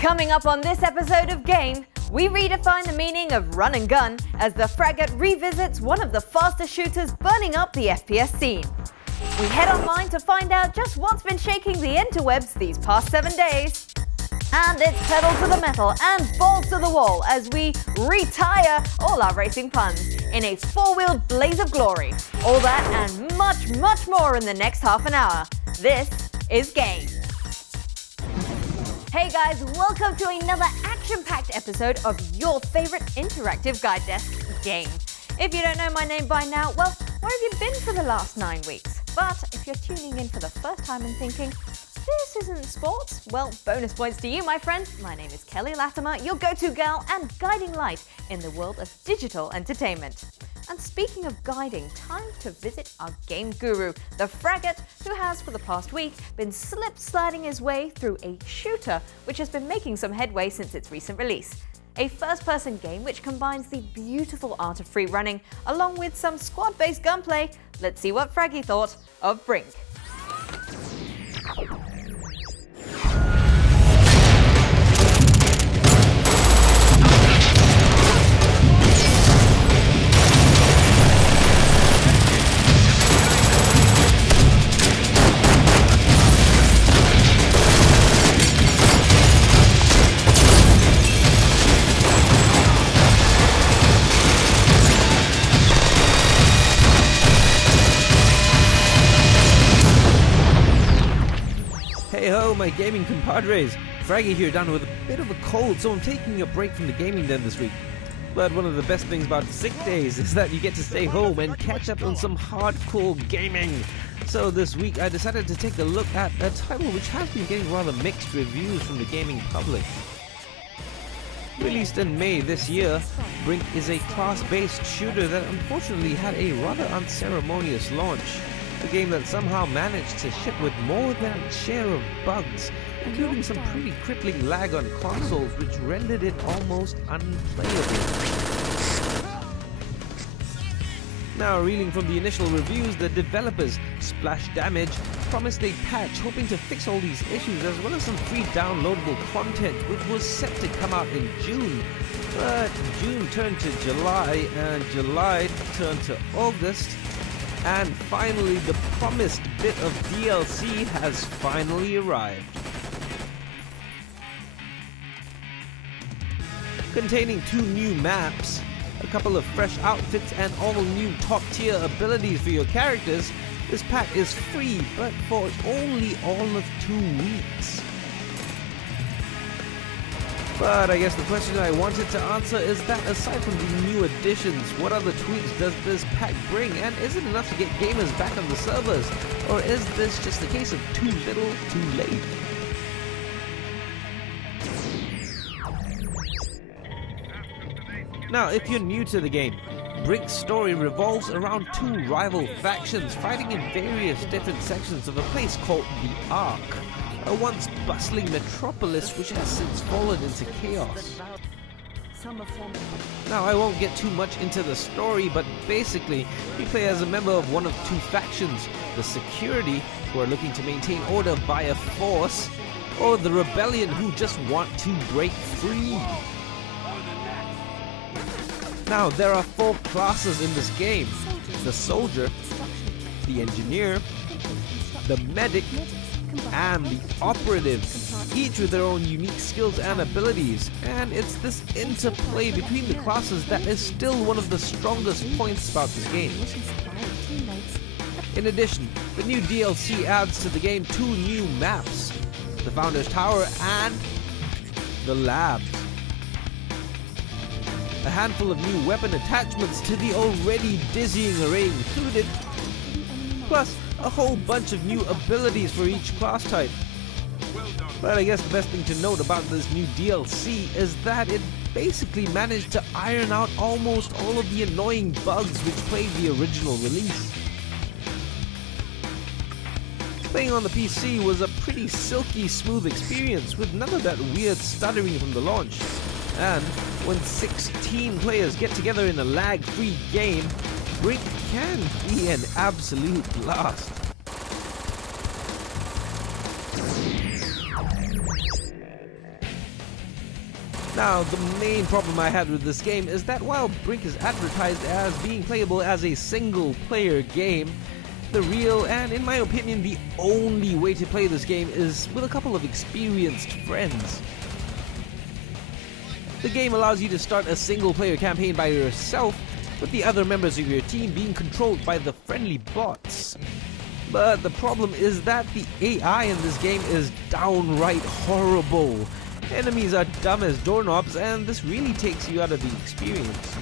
Coming up on this episode of Game, we redefine the meaning of run and gun as the Fragate revisits one of the fastest shooters burning up the FPS scene. We head online to find out just what's been shaking the interwebs these past 7 days. And it's pedal to the metal and balls to the wall as we retire all our racing puns in a four-wheeled blaze of glory. All that and much, much more in the next half an hour. This is Game. Hey guys, welcome to another action-packed episode of your favorite interactive guide desk, Game. If you don't know my name by now, well, where have you been for the last 9 weeks? But if you're tuning in for the first time and thinking, this isn't sports, well, bonus points to you, my friend. My name is Kelly Latimer, your go-to gal and guiding light in the world of digital entertainment. And speaking of guiding, time to visit our game guru, the Fragate, who has for the past week been slip-sliding his way through a shooter which has been making some headway since its recent release. A first-person game which combines the beautiful art of free running along with some squad-based gunplay. Let's see what Fraggy thought of Brink. Hey ho, my gaming compadres! Fraggy here, down with a bit of a cold, so I'm taking a break from the gaming den this week. But one of the best things about sick days is that you get to stay home and catch up on some hardcore gaming. So this week I decided to take a look at a title which has been getting rather mixed reviews from the gaming public. Released in May this year, Brink is a class-based shooter that unfortunately had a rather unceremonious launch. A game that somehow managed to ship with more than its share of bugs, including some pretty crippling lag on consoles which rendered it almost unplayable. Now, reeling from the initial reviews, the developers, Splash Damage, promised a patch hoping to fix all these issues as well as some free downloadable content which was set to come out in June. But June turned to July and July turned to August. And finally, the promised bit of DLC has finally arrived. Containing 2 new maps, a couple of fresh outfits and all new top-tier abilities for your characters, this pack is free, but for only all of 2 weeks. But I guess the question I wanted to answer is that aside from the new additions, what other tweaks does this pack bring? And is it enough to get gamers back on the servers? Or is this just a case of too little, too late? Now, if you're new to the game, Brink's story revolves around 2 rival factions fighting in various different sections of a place called the Ark, a once bustling metropolis which has since fallen into chaos. Now, I won't get too much into the story, but basically, you play as a member of one of 2 factions, the Security, who are looking to maintain order via force, or the Rebellion, who just want to break free. Now, there are 4 classes in this game: the Soldier, the Engineer, the Medic, and the Operative, each with their own unique skills and abilities, and it's this interplay between the classes that is still one of the strongest points about this game. In addition, the new DLC adds to the game 2 new maps, the Founder's Tower and the Labs. A handful of new weapon attachments to the already dizzying array included, plus a whole bunch of new abilities for each class type. But I guess the best thing to note about this new DLC is that it basically managed to iron out almost all of the annoying bugs which plagued the original release. Playing on the PC was a pretty silky smooth experience with none of that weird stuttering from the launch. And when 16 players get together in a lag-free game, Brink can be an absolute blast. Now, the main problem I had with this game is that while Brink is advertised as being playable as a single-player game, the real and, in my opinion, the only way to play this game is with a couple of experienced friends. The game allows you to start a single-player campaign by yourself, with the other members of your team being controlled by the friendly bots. But the problem is that the AI in this game is downright horrible. Enemies are dumb as doorknobs, and this really takes you out of the experience.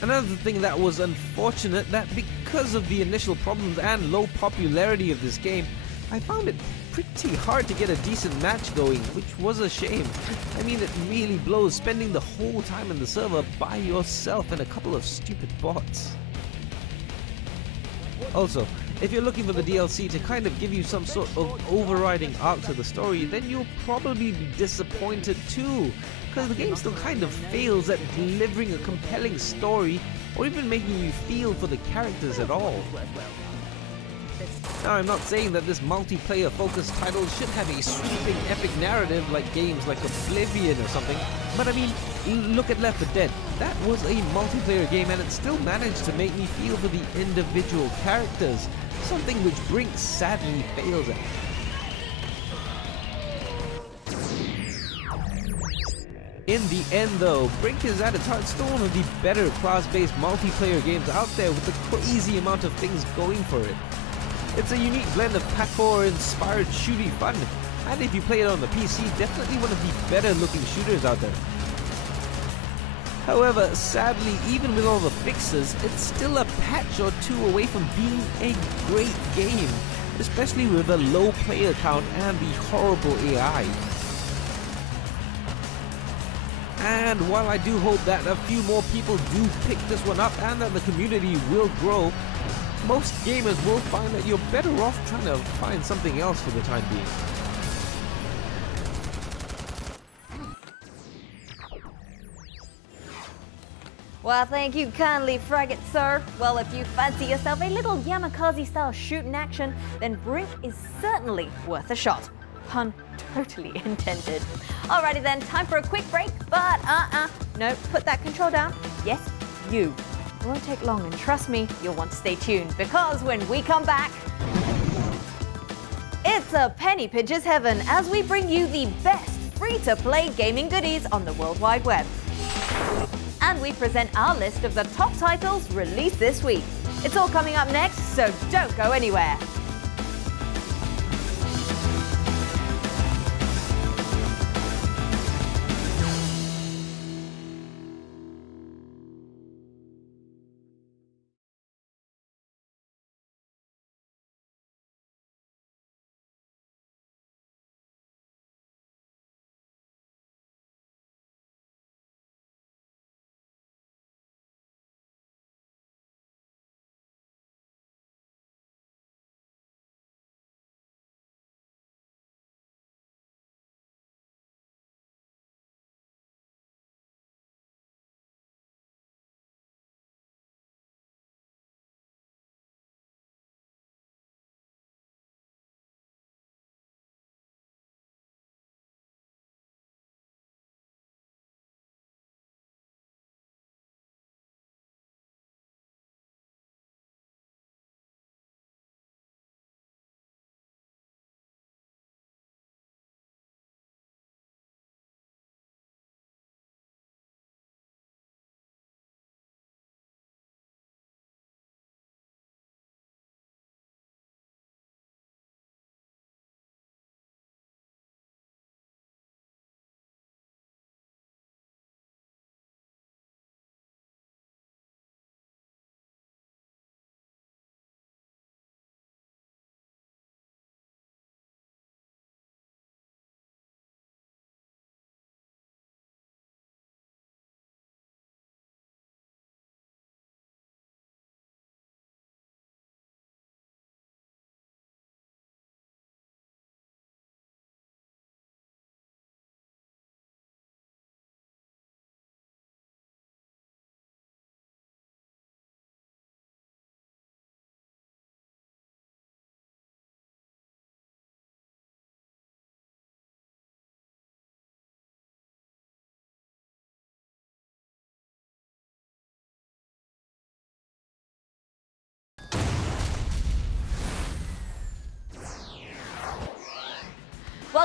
Another thing that was unfortunate, that because of the initial problems and low popularity of this game, I found it pretty hard to get a decent match going, which was a shame. I mean, it really blows spending the whole time in the server by yourself and a couple of stupid bots. Also, if you're looking for the DLC to kind of give you some sort of overriding arc to the story, then you'll probably be disappointed too, because the game still kind of fails at delivering a compelling story or even making you feel for the characters at all. Now, I'm not saying that this multiplayer focused title should have a sweeping epic narrative like games like Oblivion or something, but I mean, look at Left 4 Dead. That was a multiplayer game and it still managed to make me feel for the individual characters, something which Brink sadly fails at. In the end though, Brink is at its heart still one of the better class-based multiplayer games out there with a crazy amount of things going for it. It's a unique blend of parkour-inspired shooty fun, and if you play it on the PC, definitely one of the better looking shooters out there. However, sadly, even with all the fixes, it's still a patch or two away from being a great game, especially with a low player count and the horrible AI. And while I do hope that a few more people do pick this one up and that the community will grow, most gamers will find that you're better off trying to find something else for the time being. Well, thank you kindly, Fraggot Sir. Well, if you fancy yourself a little Yamakasi-style shooting action, then Brink is certainly worth a shot. Pun totally intended. Alrighty then, time for a quick break, but no, put that control down. Yes, you. It won't take long, and trust me, you'll want to stay tuned, because when we come back, it's a penny pincher's heaven as we bring you the best free-to-play gaming goodies on the World Wide Web. And we present our list of the top titles released this week. It's all coming up next, so don't go anywhere.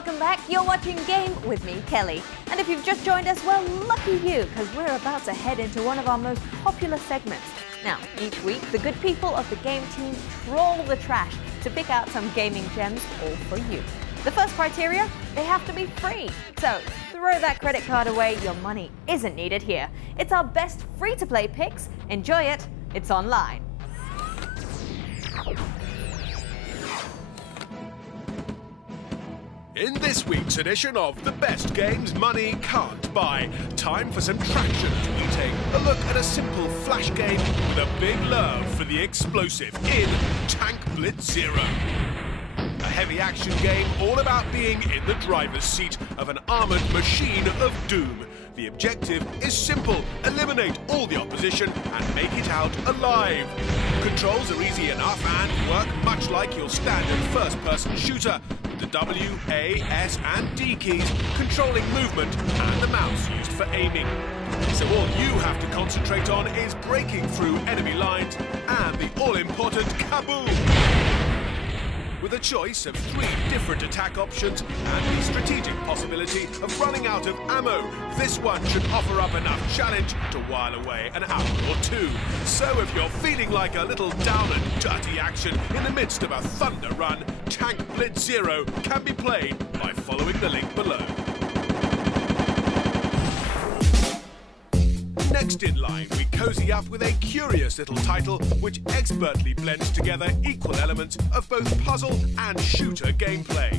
welcome back. You're watching Game with me, Kelly. And if you've just joined us, well, lucky you, because we're about to head into one of our most popular segments. Now, each week, the good people of the game team trawl the trash to pick out some gaming gems all for you. The first criteria, they have to be free. So throw that credit card away, your money isn't needed here. It's our best free-to-play picks. Enjoy it, it's online. In this week's edition of The Best Games Money Can't Buy, time for some traction. We take a look at a simple flash game with a big love for the explosive in Tank Blitz Zero. A heavy action game all about being in the driver's seat of an armoured machine of doom. The objective is simple: eliminate all the opposition and make it out alive. Controls are easy enough and work much like your standard first-person shooter, with the W, A, S and D keys controlling movement and the mouse used for aiming. So all you have to concentrate on is breaking through enemy lines and the all-important kaboom! With a choice of 3 different attack options and the strategic possibility of running out of ammo, this one should offer up enough challenge to while away an hour or 2. So if you're feeling like a little down and dirty action in the midst of a thunder run, Tank Blitz Zero can be played by following the link below. Next in line, we cozy up with a curious little title which expertly blends together equal elements of both puzzle and shooter gameplay.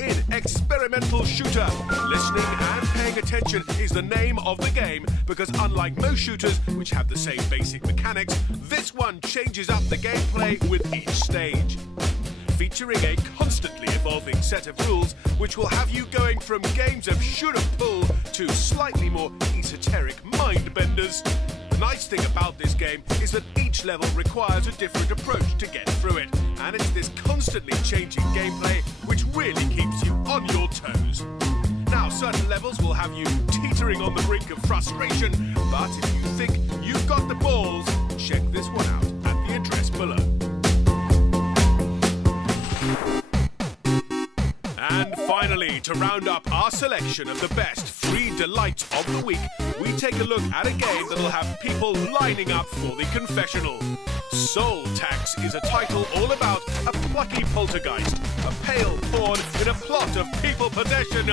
In Experimental Shooter, listening and paying attention is the name of the game, because unlike most shooters which have the same basic mechanics, this one changes up the gameplay with each stage. Featuring a constantly evolving set of rules which will have you going from games of shoot and pull to slightly more esoteric mind benders. The nice thing about this game is that each level requires a different approach to get through it, and it's this constantly changing gameplay which really keeps you on your toes. Now, certain levels will have you teetering on the brink of frustration, but if you think you've got the balls, check this one out at the address below. And finally, to round up our selection of the best free delights of the week, we take a look at a game that'll have people lining up for the confessional. Soul Tax is a title all about a plucky poltergeist, a pale pawn in a plot of people possession.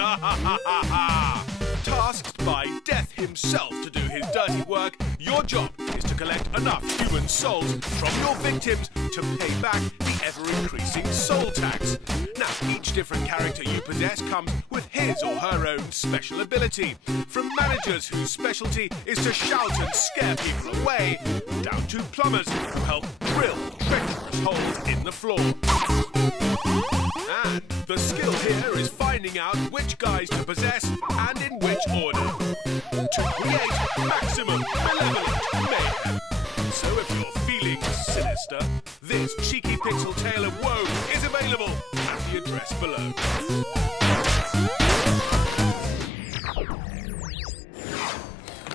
Tasked by Death himself to do his dirty work, your job is to collect enough human souls from your victims to pay back the ever-increasing soul tax. Now, each different character you possess comes with his or her own special ability, from managers whose specialty is to shout and scare people away, down to plumbers who help drill treacherous holes in the floor. And the skill here is finding out which guys to possess and in which order, to create maximum malevolent mayhem. So if you're feeling sinister, this cheeky pixel tale of woe is available at the address below.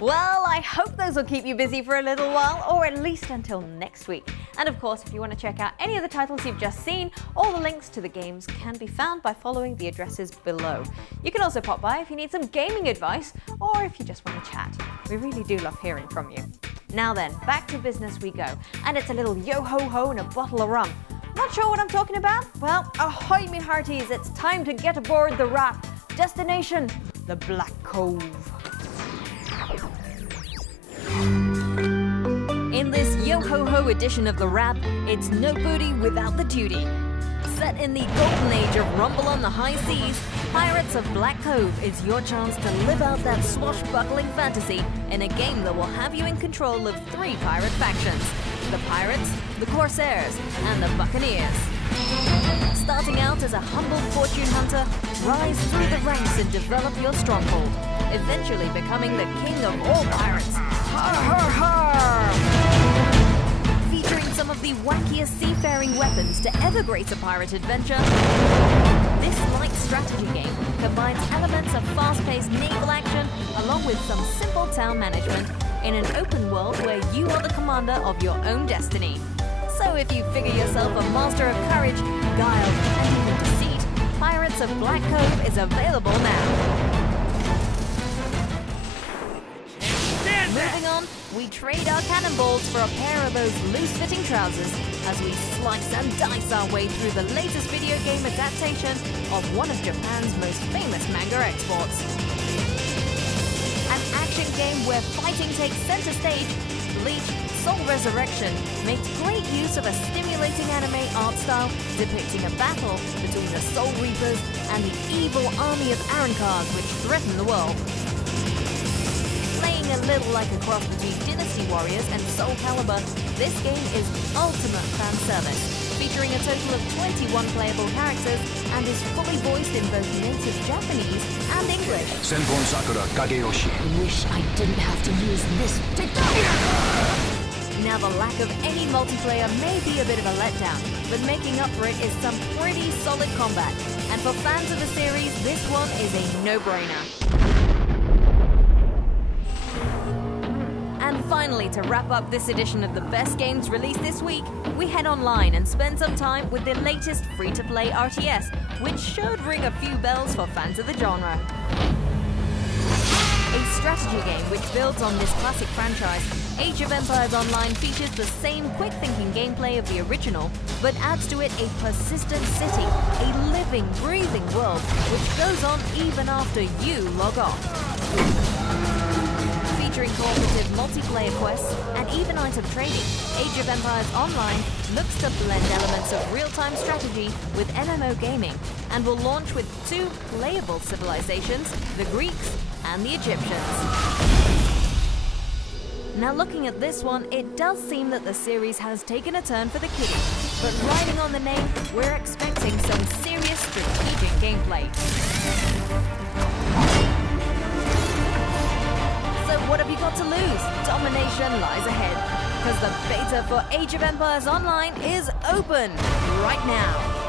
Well, I hope those will keep you busy for a little while, or at least until next week. And of course, if you want to check out any of the titles you've just seen, all the links to the games can be found by following the addresses below. You can also pop by if you need some gaming advice, or if you just want to chat. We really do love hearing from you. Now then, back to business we go, and it's a little yo-ho-ho and a bottle of rum. Not sure what I'm talking about? Well, ahoy me hearties, it's time to get aboard the raft. Destination, the Black Cove. In this yo-ho-ho edition of the rap, it's no booty without the duty. Set in the golden age of rumble on the high seas, Pirates of Black Cove is your chance to live out that swashbuckling fantasy in a game that will have you in control of 3 pirate factions: the Pirates, the Corsairs, and the Buccaneers. Starting out as a humble fortune hunter, rise through the ranks and develop your stronghold, eventually becoming the king of all pirates. Har har har! Featuring some of the wackiest seafaring weapons to ever grace a pirate adventure, this light strategy game combines elements of fast-paced naval action along with some simple town management in an open world where you are the commander of your own destiny. So if you figure yourself a master of courage, guile, and even deceit, Pirates Knights of Black Cove is available now. Moving on, we trade our cannonballs for a pair of those loose-fitting trousers as we slice and dice our way through the latest video game adaptation of one of Japan's most famous manga exports. An action game where fighting takes center stage, Bleach Soul Resurrection makes great use of a stimulating anime art style depicting a battle between the Soul Reapers and the evil army of Arrancars which threaten the world. Playing a little like a cross between Dynasty Warriors and Soul Calibur, this game is ultimate fan service, featuring a total of 21 playable characters and is fully voiced in both native Japanese and English. Senpon Sakura Kageyoshi. Wish I didn't have to use this to die. Now the lack of any multiplayer may be a bit of a letdown, but making up for it is some pretty solid combat. And for fans of the series, this one is a no-brainer. And finally, to wrap up this edition of the best games released this week, we head online and spend some time with the latest free-to-play RTS, which should ring a few bells for fans of the genre. A strategy game which builds on this classic franchise, Age of Empires Online features the same quick-thinking gameplay of the original, but adds to it a persistent city, a living, breathing world, which goes on even after you log off. Featuring cooperative multiplayer quests and even item trading, Age of Empires Online looks to blend elements of real-time strategy with MMO gaming and will launch with 2 playable civilizations, the Greeks and the Egyptians. Now looking at this one, it does seem that the series has taken a turn for the kiddie, but riding on the name, we're expecting some serious strategic gameplay. So what have you got to lose? Domination lies ahead, because the beta for Age of Empires Online is open right now.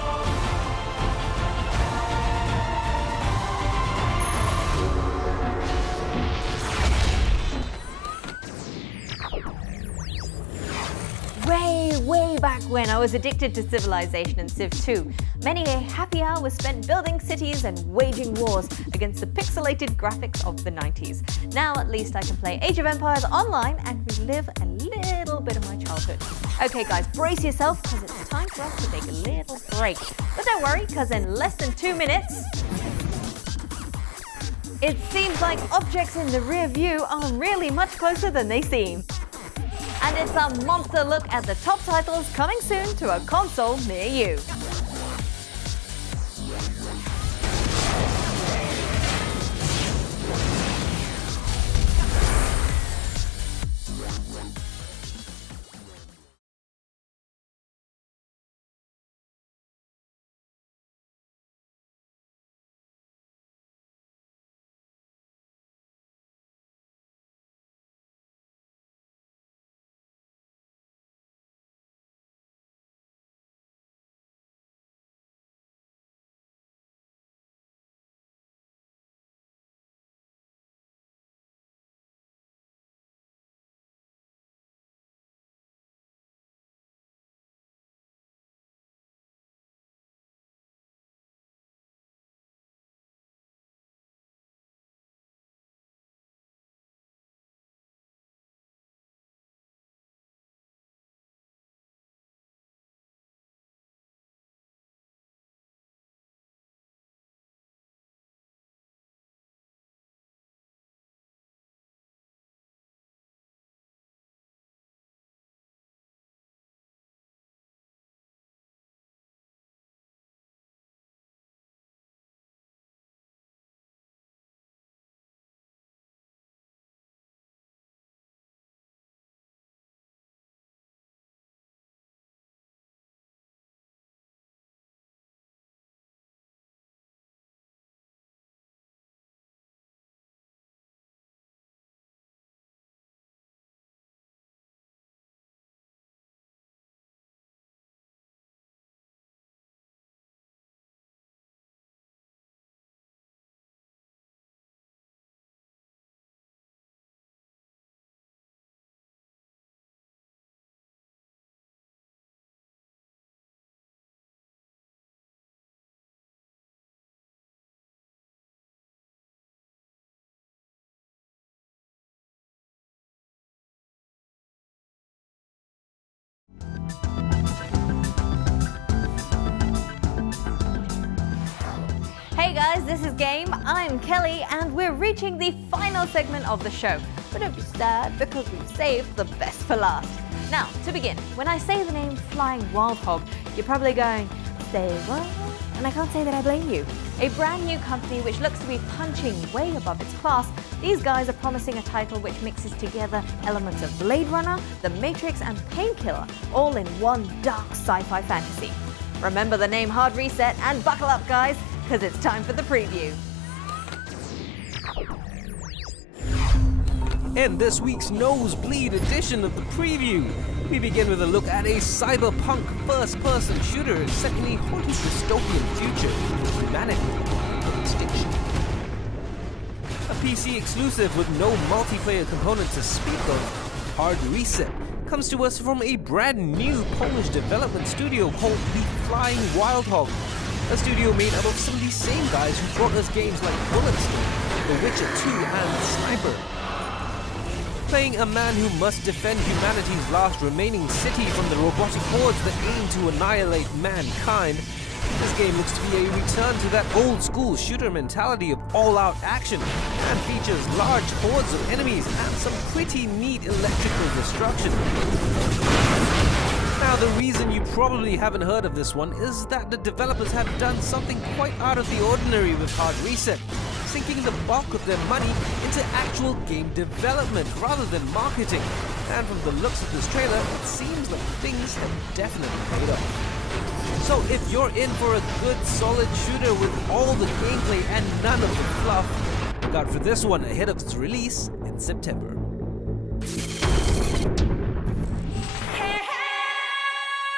Way back when I was addicted to Civilization and Civ 2, many a happy hour was spent building cities and waging wars against the pixelated graphics of the 90s. Now at least I can play Age of Empires Online and relive a little bit of my childhood. Okay guys, brace yourself because it's time for us to take a little break. But don't worry, because in less than 2 minutes, it seems like objects in the rear view are really much closer than they seem. And it's a monster look at the top titles coming soon to a console near you. Hey guys, this is Game, I'm Kelly, and we're reaching the final segment of the show. But don't be sad, because we've saved the best for last. Now, to begin, when I say the name Flying Wild Hog, you're probably going, say what? And I can't say that I blame you. A brand new company which looks to be punching way above its class, these guys are promising a title which mixes together elements of Blade Runner, The Matrix and Painkiller, all in one dark sci-fi fantasy. Remember the name Hard Reset and buckle up guys, because it's time for the preview. In this week's Nosebleed edition of the preview, we begin with a look at a cyberpunk first-person shooter set in a haunted dystopian future with humanity and extinction. A PC exclusive with no multiplayer component to speak of, Hard Reset comes to us from a brand new Polish development studio called The Flying Wild Hog, a studio made up of some of the same guys who brought us games like Bulletstorm, The Witcher 2 and Sniper. Playing a man who must defend humanity's last remaining city from the robotic hordes that aim to annihilate mankind, this game looks to be a return to that old-school shooter mentality of all-out action and features large hordes of enemies and some pretty neat electrical destruction. Now, the reason you probably haven't heard of this one is that the developers have done something quite out of the ordinary with Hard Reset, sinking the bulk of their money into actual game development rather than marketing. And from the looks of this trailer, it seems like things have definitely paid off. So if you're in for a good solid shooter with all the gameplay and none of the fluff, look out for this one ahead of its release in September.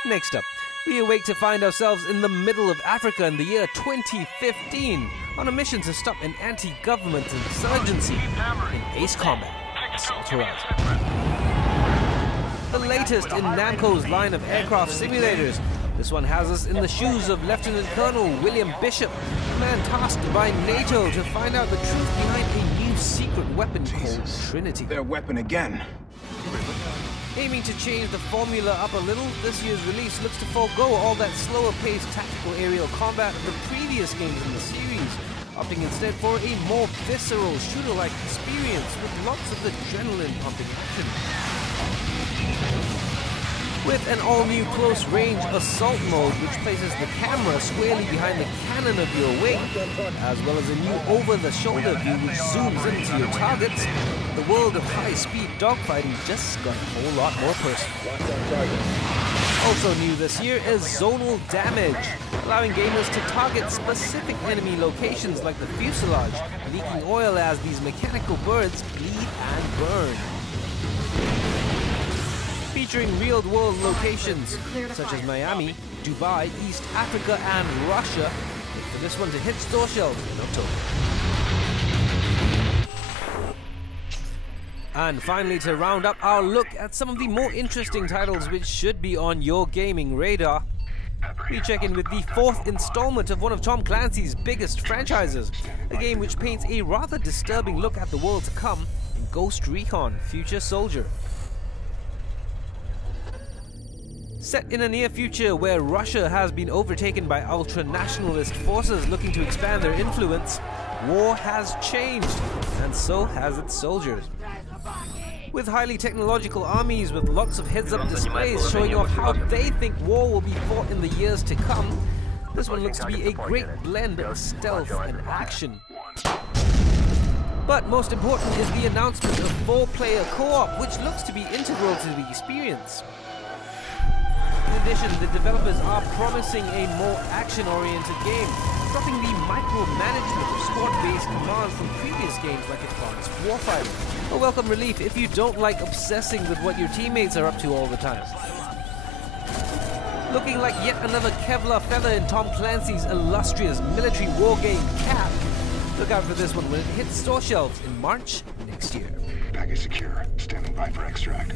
Next up, we awake to find ourselves in the middle of Africa in the year 2015 on a mission to stop an anti-government insurgency in Ace Combat: Assault Horizon. The latest in Namco's line of aircraft simulators, this one has us in the shoes of Lieutenant Colonel William Bishop, a man tasked by NATO to find out the truth behind a new secret weapon called Trinity. Their weapon again. Aiming to change the formula up a little, this year's release looks to forego all that slower-paced tactical aerial combat of the previous games in the series, opting instead for a more visceral shooter-like experience with lots of adrenaline pumping action. With an all-new close-range assault mode which places the camera squarely behind the cannon of your wing, as well as a new over-the-shoulder view which zooms into your targets, the world of high-speed dogfighting just got a whole lot more personal. Also new this year is zonal damage, allowing gamers to target specific enemy locations like the fuselage, leaking oil as these mechanical birds bleed and burn. Featuring real-world locations such as Miami, Dubai, East Africa and Russia, look for this one to hit store shelves in October. And finally, to round up our look at some of the more interesting titles which should be on your gaming radar, we check in with the 4th installment of one of Tom Clancy's biggest franchises, a game which paints a rather disturbing look at the world to come in Ghost Recon Future Soldier. Set in a near future where Russia has been overtaken by ultra-nationalist forces looking to expand their influence, war has changed, and so has its soldiers. With highly technological armies with lots of heads-up displays showing off how they think war will be fought in the years to come, this one looks to be a great blend of stealth and action. But most important is the announcement of 4-player co-op, which looks to be integral to the experience. In addition, the developers are promising a more action-oriented game, dropping the micromanagement of squad-based commands from previous games like Advanced Warfighter. A welcome relief if you don't like obsessing with what your teammates are up to all the time. Looking like yet another Kevlar feather in Tom Clancy's illustrious military war game cap, look out for this one when it hits store shelves in March next year. Package secure. Standing by for extract.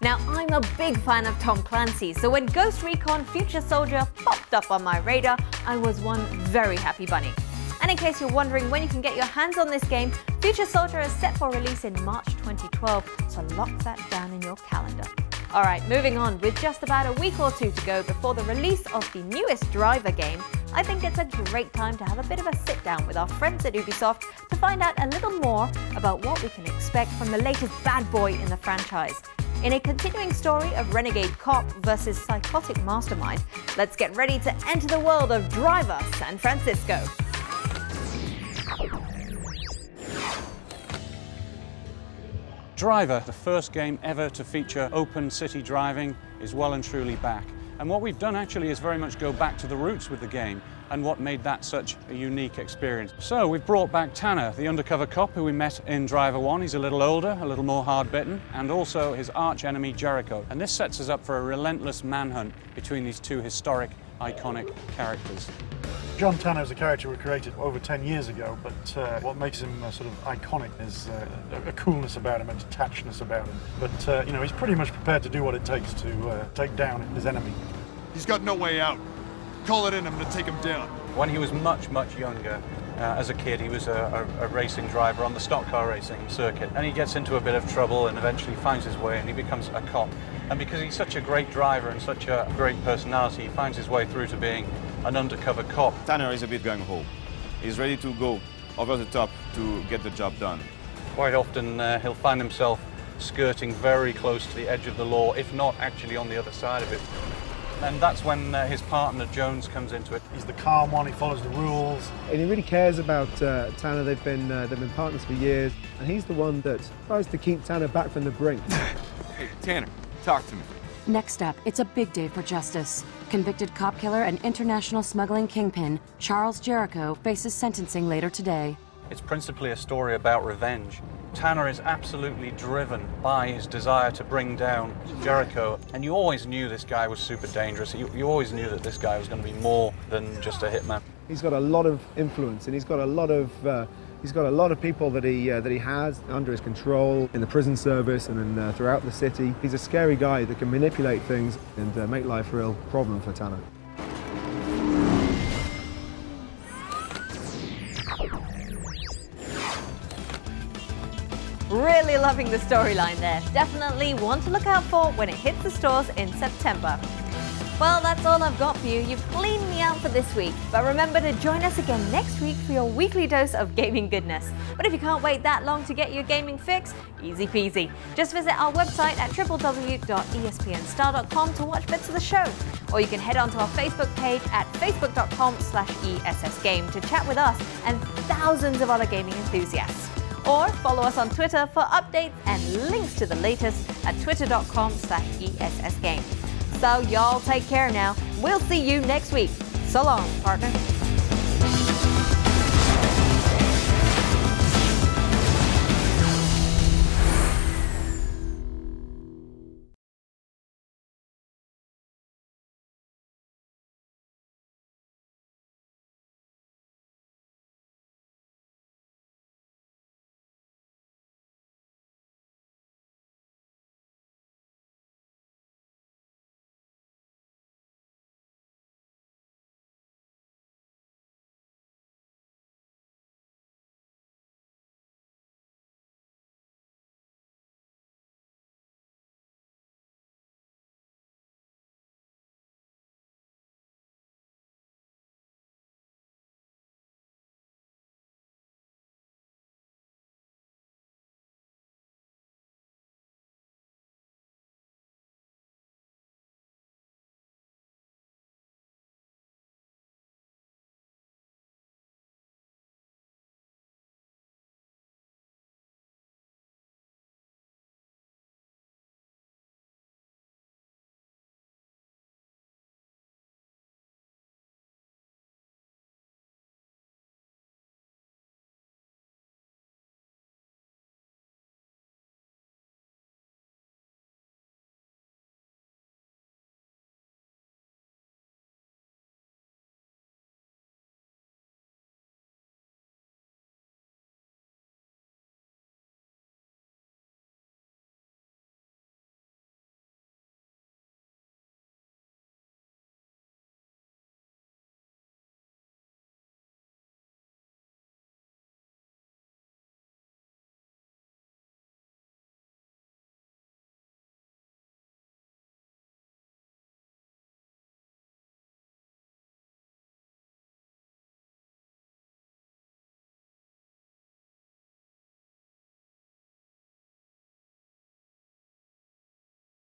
Now, I'm a big fan of Tom Clancy, so when Ghost Recon Future Soldier popped up on my radar, I was one very happy bunny. And in case you're wondering when you can get your hands on this game, Future Soldier is set for release in March 2012, so lock that down in your calendar. All right, moving on. With just about a week or two to go before the release of the newest Driver game, I think it's a great time to have a bit of a sit down with our friends at Ubisoft to find out a little more about what we can expect from the latest bad boy in the franchise. In a continuing story of renegade cop versus psychotic mastermind, let's get ready to enter the world of Driver San Francisco. Driver, the first game ever to feature open city driving, is well and truly back. And what we've done actually is very much go back to the roots with the game and what made that such a unique experience. So we've brought back Tanner, the undercover cop who we met in Driver 1. He's a little older, a little more hard-bitten, and also his arch-enemy Jericho. And this sets us up for a relentless manhunt between these two historic, iconic characters. John Tanner is a character we created over 10 years ago, but what makes him sort of iconic is a coolness about him, a detachedness about him. But, you know, he's pretty much prepared to do what it takes to take down his enemy. He's got no way out. Call it in him to take him down. When he was much, much younger, as a kid, he was a racing driver on the stock car racing circuit. And he gets into a bit of trouble and eventually finds his way and he becomes a cop. And because he's such a great driver and such a great personality, he finds his way through to being an undercover cop. Tanner is a bit gung-ho. He's ready to go over the top to get the job done. Quite often he'll find himself skirting very close to the edge of the law, if not actually on the other side of it. And that's when his partner Jones comes into it. He's the calm one, he follows the rules. And he really cares about Tanner. They've been partners for years, and he's the one that tries to keep Tanner back from the brink. Hey, Tanner, talk to me. Next up, it's a big day for justice. Convicted cop killer and international smuggling kingpin, Charles Jericho, faces sentencing later today. It's principally a story about revenge. Tanner is absolutely driven by his desire to bring down Jericho. And you always knew this guy was super dangerous. You always knew that this guy was going to be more than just a hitman. He's got a lot of influence, and he's got a lot of people that he has under his control in the prison service and throughout the city. He's a scary guy that can manipulate things and make life a real problem for Tanner. Really loving the storyline there. Definitely one to look out for when it hits the stores in September. Well, that's all I've got for you. You've cleaned me out for this week. But remember to join us again next week for your weekly dose of gaming goodness. But if you can't wait that long to get your gaming fix, easy peasy. Just visit our website at www.espnstar.com to watch bits of the show. Or you can head onto our Facebook page at facebook.com/ESSGame to chat with us and thousands of other gaming enthusiasts. Or follow us on Twitter for updates and links to the latest at twitter.com/ESSGame. So y'all take care now. We'll see you next week. So long, partner.